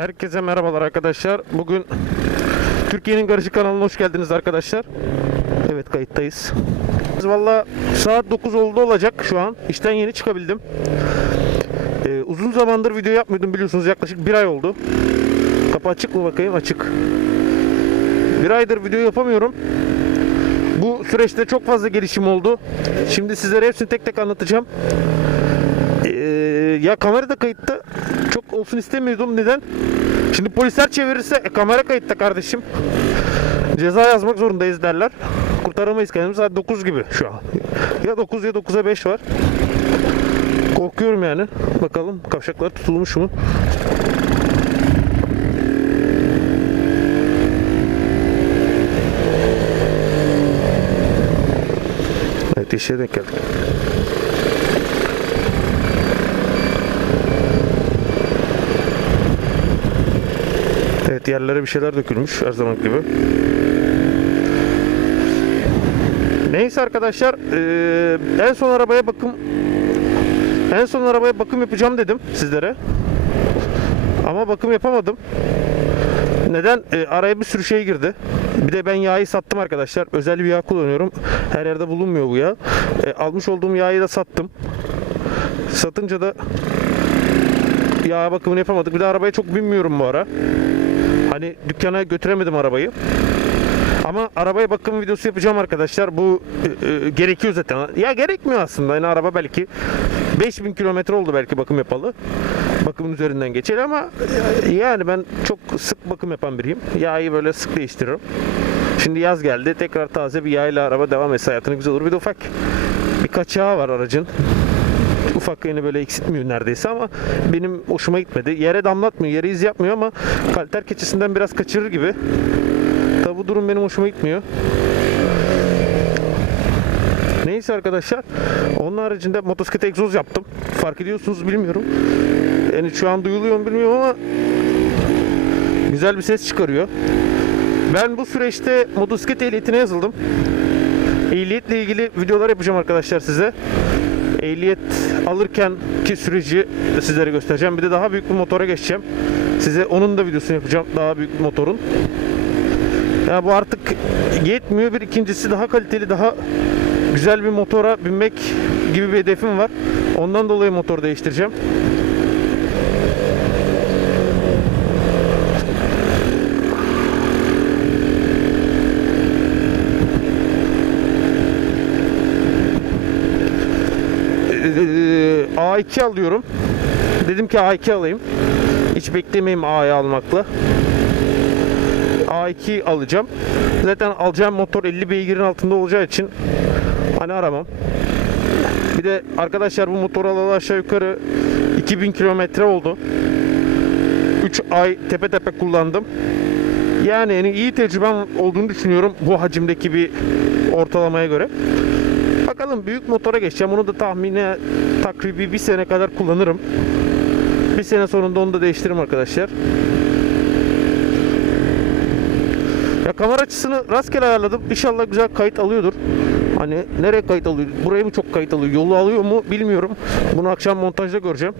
Herkese merhabalar arkadaşlar. Bugün Türkiye'nin Karışık kanalına hoş geldiniz arkadaşlar. Evet kayıttayız. Valla saat 9 oldu olacak şu an. İşten yeni çıkabildim. Ee, uzun zamandır video yapmıyordum biliyorsunuz yaklaşık bir ay oldu. Kapı açık mı bakayım? Açık. Bir aydır video yapamıyorum. Bu süreçte çok fazla gelişim oldu. Şimdi sizlere hepsini tek tek anlatacağım. Ee, ya kamerada kayıtta çok olsun istemiyordum. Neden? Şimdi polisler çevirirse e, kamera kayıtta kardeşim. Ceza yazmak zorundayız derler. Kurtaramayız kendimizi. Saat 9 gibi şu an. Ya 9 ya 9'a 5 var. Korkuyorum yani. Bakalım kavşaklar tutulmuş mu? Evet işe denk geldik. Yerlere bir şeyler dökülmüş her zaman gibi. Neyse arkadaşlar eee, en son arabaya bakım en son arabaya bakım yapacağım dedim sizlere. Ama bakım yapamadım. Neden? E, araya bir sürü şey girdi. Bir de ben yağı sattım arkadaşlar. Özel bir yağ kullanıyorum. Her yerde bulunmuyor bu yağ. E, almış olduğum yağı da sattım. Satınca da yağ bakımını yapamadık. Bir de arabaya çok binmiyorum bu ara. Hani dükkana götüremedim arabayı. Ama arabaya bakım videosu yapacağım arkadaşlar. Bu e, e, gerekiyor zaten. Ya gerekmiyor aslında. Yani araba belki 5000 kilometre oldu belki bakım yapalı. Bakımın üzerinden geçeli ama e, yani ben çok sık bakım yapan biriyim. Yağı böyle sık değiştiriyorum. Şimdi yaz geldi. Tekrar taze bir yağıyla araba devam etse hayatına güzel olur. Bir de ufak birkaç yağ var aracın ufak yine böyle eksiltmiyor neredeyse ama benim hoşuma gitmedi. Yere damlatmıyor, yere iz yapmıyor ama kalter keçisinden biraz kaçırır gibi. Tabi bu durum benim hoşuma gitmiyor. Neyse arkadaşlar. Onun haricinde motosiklet egzoz yaptım. Fark ediyorsunuz bilmiyorum. Yani şu an duyuluyor mu bilmiyorum ama güzel bir ses çıkarıyor. Ben bu süreçte motosiklet ehliyetine yazıldım. Ehliyetle ilgili videolar yapacağım arkadaşlar size. Ehliyet alırken ki süreci sizlere göstereceğim. Bir de daha büyük bir motora geçeceğim. Size onun da videosunu yapacağım. Daha büyük bir motorun. Ya bu artık yetmiyor. Bir ikincisi daha kaliteli, daha güzel bir motora binmek gibi bir hedefim var. Ondan dolayı motor değiştireceğim. A2 alıyorum. Dedim ki A2 alayım. Hiç beklemeyeyim A'yı almakla. A2 alacağım. Zaten alacağım motor 50 beygirin altında olacağı için hani aramam. Bir de arkadaşlar bu motor alalı aşağı yukarı 2000 kilometre oldu. 3 ay tepe tepe kullandım. Yani iyi tecrübem olduğunu düşünüyorum bu hacimdeki bir ortalamaya göre. Bakalım büyük motora geçeceğim. Onu da tahmine takribi bir sene kadar kullanırım. Bir sene sonunda onu da değiştiririm arkadaşlar. Ya kamera açısını rastgele ayarladım. İnşallah güzel kayıt alıyordur. Hani nereye kayıt alıyor? Buraya mı çok kayıt alıyor? Yolu alıyor mu bilmiyorum. Bunu akşam montajda göreceğim.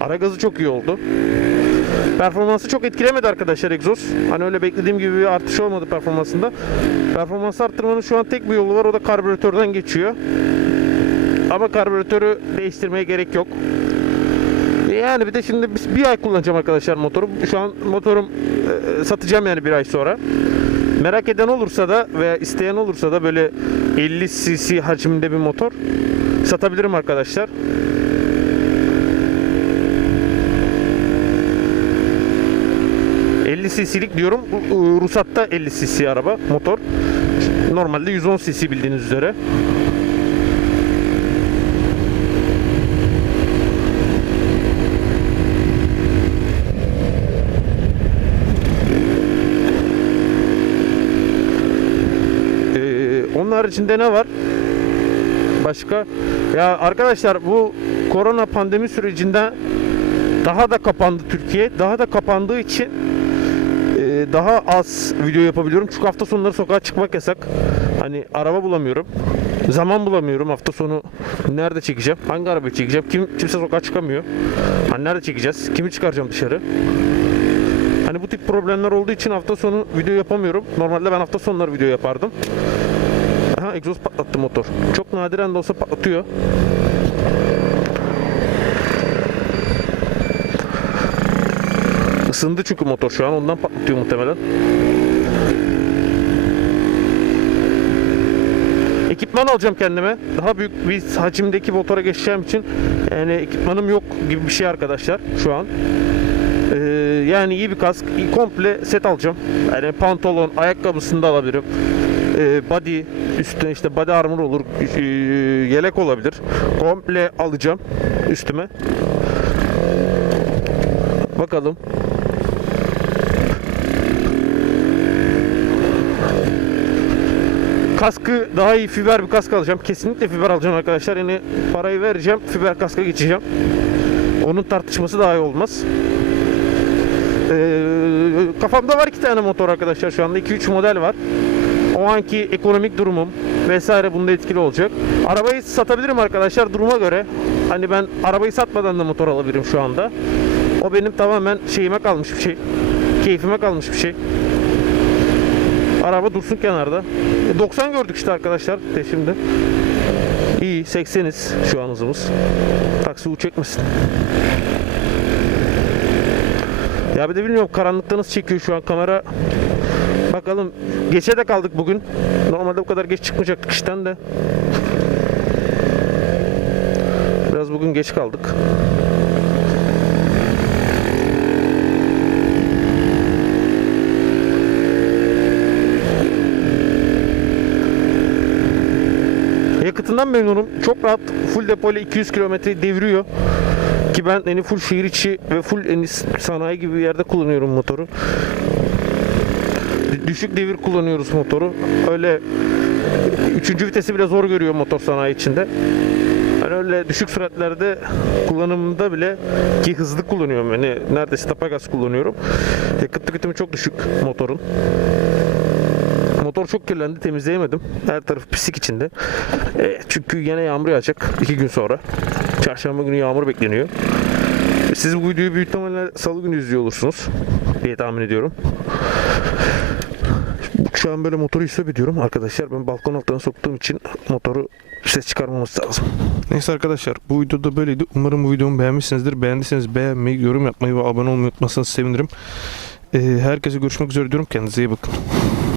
Ara gazı çok iyi oldu. Performansı çok etkilemedi arkadaşlar egzoz. Hani öyle beklediğim gibi bir artış olmadı performansında. Performans arttırmanın şu an tek bir yolu var o da karbüratörden geçiyor. Ama karbüratörü değiştirmeye gerek yok. Yani bir de şimdi bir ay kullanacağım arkadaşlar motoru. Şu an motorum e, satacağım yani bir ay sonra. Merak eden olursa da veya isteyen olursa da böyle 50 cc hacminde bir motor satabilirim arkadaşlar. Cc'lik diyorum. E, Ruhsatta 50 cc araba motor. Normalde 110 cc bildiğiniz üzere. Ee, onun haricinde ne var? Başka? Ya arkadaşlar bu korona pandemi sürecinde daha da kapandı Türkiye. Daha da kapandığı için daha az video yapabiliyorum. Çünkü hafta sonları sokağa çıkmak yasak. Hani araba bulamıyorum. Zaman bulamıyorum hafta sonu. Nerede çekeceğim? Hangi arabayı çekeceğim? Kim kimse sokağa çıkamıyor. Hani nerede çekeceğiz? Kimi çıkaracağım dışarı? Hani bu tip problemler olduğu için hafta sonu video yapamıyorum. Normalde ben hafta sonları video yapardım. Aha egzoz patlattı motor. Çok nadiren de olsa patlatıyor. Isındı çünkü motor şu an ondan patlatıyor muhtemelen. Ekipman alacağım kendime. Daha büyük bir hacimdeki motora geçeceğim için yani ekipmanım yok gibi bir şey arkadaşlar şu an. Ee, yani iyi bir kask, komple set alacağım. Yani pantolon, ayakkabısını da alabilirim. Ee, body, üstüne işte body armor olur, ee, yelek olabilir. Komple alacağım üstüme. Bakalım. Kaskı daha iyi fiber bir kask alacağım. Kesinlikle fiber alacağım arkadaşlar. Yani parayı vereceğim, fiber kaska geçeceğim. Onun tartışması daha iyi olmaz. Ee, kafamda var iki tane motor arkadaşlar şu anda 2-3 model var. O anki ekonomik durumum vesaire bunda etkili olacak. Arabayı satabilirim arkadaşlar duruma göre. Hani ben arabayı satmadan da motor alabilirim şu anda. O benim tamamen şeyime kalmış bir şey. Keyfime kalmış bir şey. Araba dursun kenarda. E, 90 gördük işte arkadaşlar de şimdi. İyi 80'iz şu an hızımız. Taksi u çekmesin. Ya bir de bilmiyorum karanlıkta nasıl çekiyor şu an kamera. Bakalım geçe de kaldık bugün. Normalde bu kadar geç çıkmayacaktık işten de. Biraz bugün geç kaldık. Yakıtından memnunum. Çok rahat full depoyla 200 kilometre deviriyor. Ki ben yani full şehir içi ve full en sanayi gibi bir yerde kullanıyorum motoru. Düşük devir kullanıyoruz motoru. Öyle üçüncü vitesi bile zor görüyor motor sanayi içinde. Hani öyle düşük süratlerde kullanımında bile ki hızlı kullanıyorum yani neredeyse tapa gaz kullanıyorum. Yakıt tüketimi çok düşük motorun. Motor çok kirlendi temizleyemedim. Her taraf pislik içinde. E, çünkü yine yağmur yağacak iki gün sonra. Çarşamba günü yağmur bekleniyor. Siz bu videoyu büyük ihtimalle salı günü izliyor olursunuz diye tahmin ediyorum. Şu an böyle motoru istop ediyorum. Arkadaşlar ben balkon altına soktuğum için motoru ses çıkarmaması lazım. Neyse arkadaşlar bu videoda böyleydi. Umarım bu videomu beğenmişsinizdir. Beğendiyseniz beğenmeyi, yorum yapmayı ve abone olmayı unutmazsanız sevinirim. Ee, herkese görüşmek üzere diyorum. Kendinize iyi bakın.